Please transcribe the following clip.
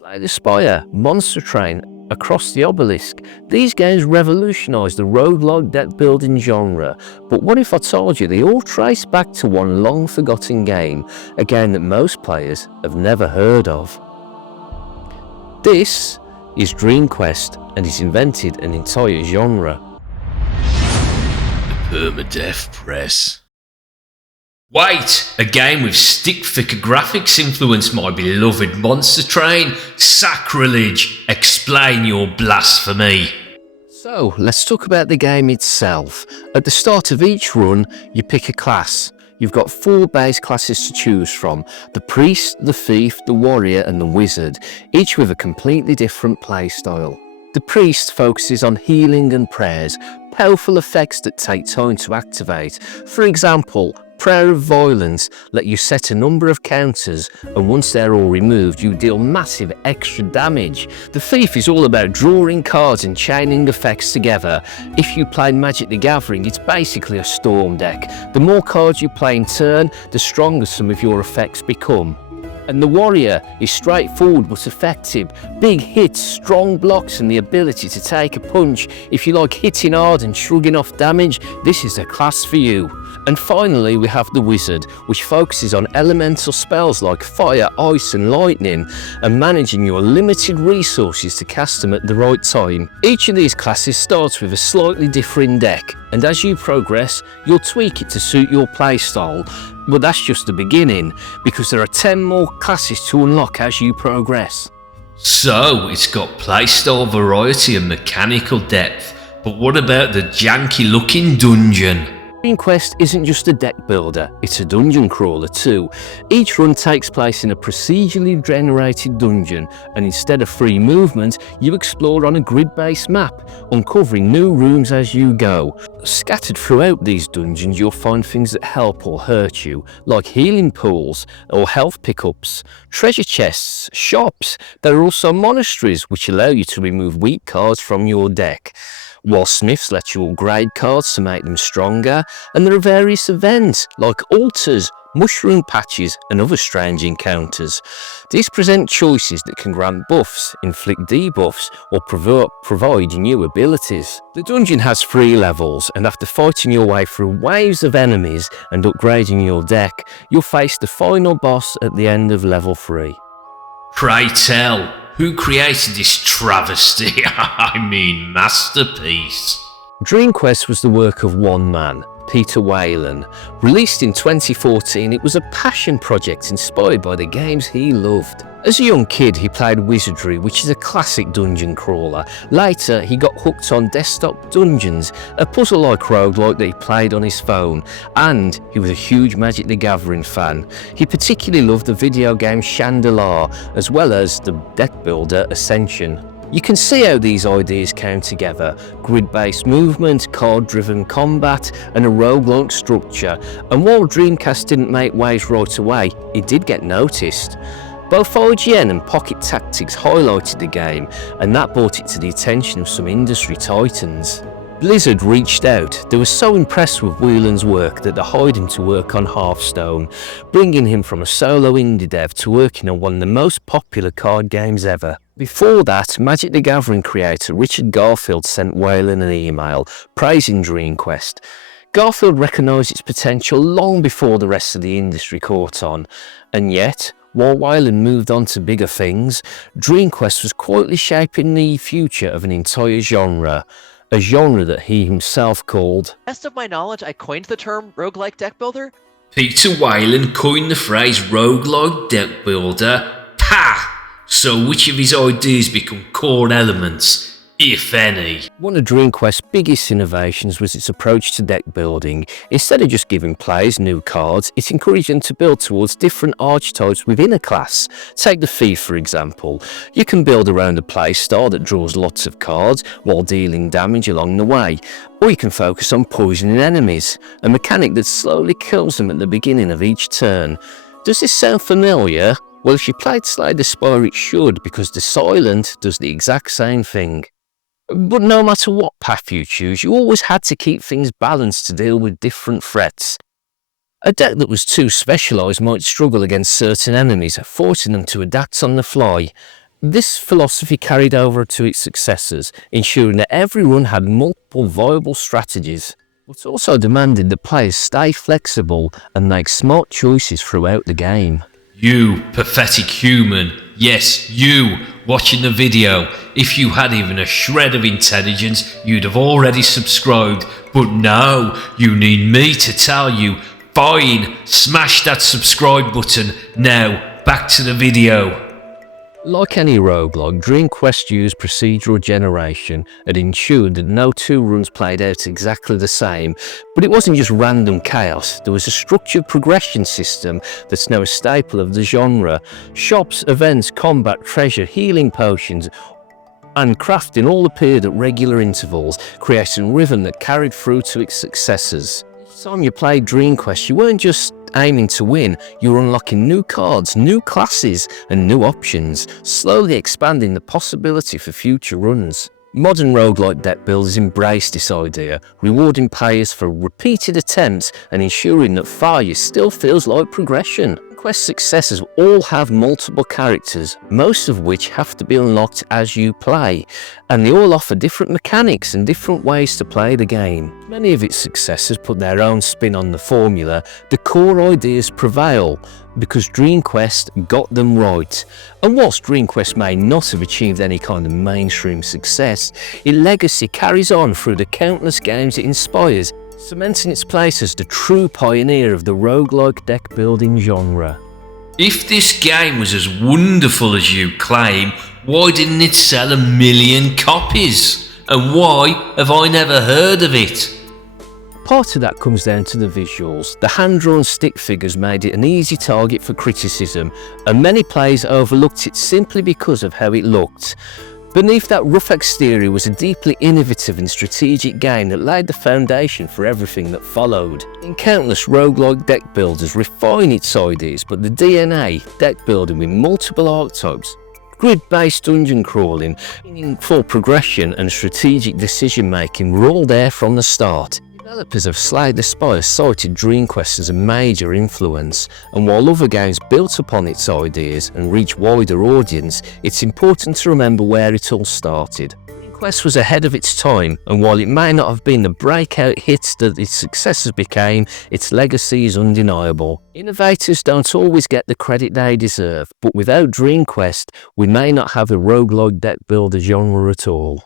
Slay the Spire, Monster Train, Across the Obelisk. These games revolutionized the roguelike deck building genre, but what if I told you they all trace back to one long forgotten game, a game that most players have never heard of? This is Dream Quest, and it's invented an entire genre. The Permadeath Press. Wait! A game with stick-figure graphics influenced my beloved Monster Train? Sacrilege! Explain your blasphemy! So, let's talk about the game itself. At the start of each run, you pick a class. You've got 4 base classes to choose from: the Priest, the Thief, the Warrior and the Wizard, each with a completely different playstyle. The Priest focuses on healing and prayers, powerful effects that take time to activate. For example, Prayer of Violence let you set a number of counters, and once they're all removed you deal massive extra damage. The Thief is all about drawing cards and chaining effects together. If you play Magic the Gathering, it's basically a storm deck. The more cards you play in turn, the stronger some of your effects become. And the Warrior is straightforward but effective. Big hits, strong blocks and the ability to take a punch. If you like hitting hard and shrugging off damage, this is a class for you. And finally we have the Wizard, which focuses on elemental spells like fire, ice and lightning, and managing your limited resources to cast them at the right time. Each of these classes starts with a slightly different deck, and as you progress you'll tweak it to suit your playstyle. But that's just the beginning, because there are 10 more classes to unlock as you progress. So, it's got playstyle variety and mechanical depth, but what about the janky looking dungeon? Dream Quest isn't just a deck builder, it's a dungeon crawler too. Each run takes place in a procedurally generated dungeon, and instead of free movement, you explore on a grid-based map, uncovering new rooms as you go. Scattered throughout these dungeons you'll find things that help or hurt you, like healing pools or health pickups, treasure chests, shops. There are also monasteries which allow you to remove weak cards from your deck, while smiths let you upgrade cards to make them stronger, and there are various events like altars, mushroom patches and other strange encounters. These present choices that can grant buffs, inflict debuffs or provide new abilities. The dungeon has 3 levels, and after fighting your way through waves of enemies and upgrading your deck, you'll face the final boss at the end of level 3. Pray tell, who created this travesty? I mean masterpiece? Dream Quest was the work of one man, Peter Whalen. Released in 2014, it was a passion project inspired by the games he loved. As a young kid, he played Wizardry, which is a classic dungeon crawler. Later, he got hooked on Desktop Dungeons, a puzzle-like roguelike that he played on his phone, and he was a huge Magic the Gathering fan. He particularly loved the video game Chandelier, as well as the Deckbuilder Ascension. You can see how these ideas came together: grid-based movement, card-driven combat and a roguelike structure. And while Dreamcast didn't make waves right away, it did get noticed. Both IGN and Pocket Tactics highlighted the game, and that brought it to the attention of some industry titans. Blizzard reached out. They were so impressed with Whelan's work that they hired him to work on Hearthstone, bringing him from a solo indie dev to working on one of the most popular card games ever. Before that, Magic the Gathering creator Richard Garfield sent Whalen an email praising Dream Quest. Garfield recognised its potential long before the rest of the industry caught on, and yet, while Whalen moved on to bigger things, Dream Quest was quietly shaping the future of an entire genre. A genre that he himself called... Best of my knowledge, I coined the term roguelike deck builder. Peter Whalen coined the phrase roguelike deck builder. Pah! So which of his ideas become core elements, if any? One of Dream Quest's biggest innovations was its approach to deck building. Instead of just giving players new cards, it encouraged them to build towards different archetypes within a class. Take the Thief for example. You can build around a playstyle that draws lots of cards while dealing damage along the way. Or you can focus on poisoning enemies, a mechanic that slowly kills them at the beginning of each turn. Does this sound familiar? Well, if you played Slay the Spire it should, because the Silent does the exact same thing. But no matter what path you choose, you always had to keep things balanced to deal with different threats. A deck that was too specialised might struggle against certain enemies, forcing them to adapt on the fly. This philosophy carried over to its successors, ensuring that every run had multiple viable strategies, but also demanded that players stay flexible and make smart choices throughout the game. You pathetic human, yes, you, watching the video. If you had even a shred of intelligence, you'd have already subscribed. But no, you need me to tell you. Fine, smash that subscribe button. Now, back to the video. Like any roguelike, Dream Quest used procedural generation and ensured that no two runs played out exactly the same, but it wasn't just random chaos. There was a structured progression system that's now a staple of the genre. Shops, events, combat, treasure, healing potions, and crafting all appeared at regular intervals, creating rhythm that carried through to its successors. Each time you played Dream Quest, you weren't just aiming to win, you were unlocking new cards, new classes, and new options, slowly expanding the possibility for future runs. Modern roguelike deck builders embrace this idea, rewarding players for repeated attempts and ensuring that failure still feels like progression. Quest successors all have multiple characters, most of which have to be unlocked as you play, and they all offer different mechanics and different ways to play the game. Many of its successors put their own spin on the formula. The core ideas prevail because Dream Quest got them right. And whilst Dream Quest may not have achieved any kind of mainstream success, its legacy carries on through the countless games it inspires, cementing its place as the true pioneer of the roguelike deck building genre. If this game was as wonderful as you claim, why didn't it sell 1 million copies? And why have I never heard of it? Part of that comes down to the visuals. The hand-drawn stick figures made it an easy target for criticism, and many players overlooked it simply because of how it looked. Beneath that rough exterior was a deeply innovative and strategic game that laid the foundation for everything that followed. In countless roguelike deck builders refine its ideas, but the DNA, deck building with multiple archetypes, grid-based dungeon crawling, meaningful progression and strategic decision making were all there from the start. Developers of Slay the Spire cited Dream Quest as a major influence, and while other games built upon its ideas and reached wider audience, it's important to remember where it all started. Dream Quest was ahead of its time, and while it may not have been the breakout hits that its successors became, its legacy is undeniable. Innovators don't always get the credit they deserve, but without Dream Quest, we may not have a roguelike deck builder genre at all.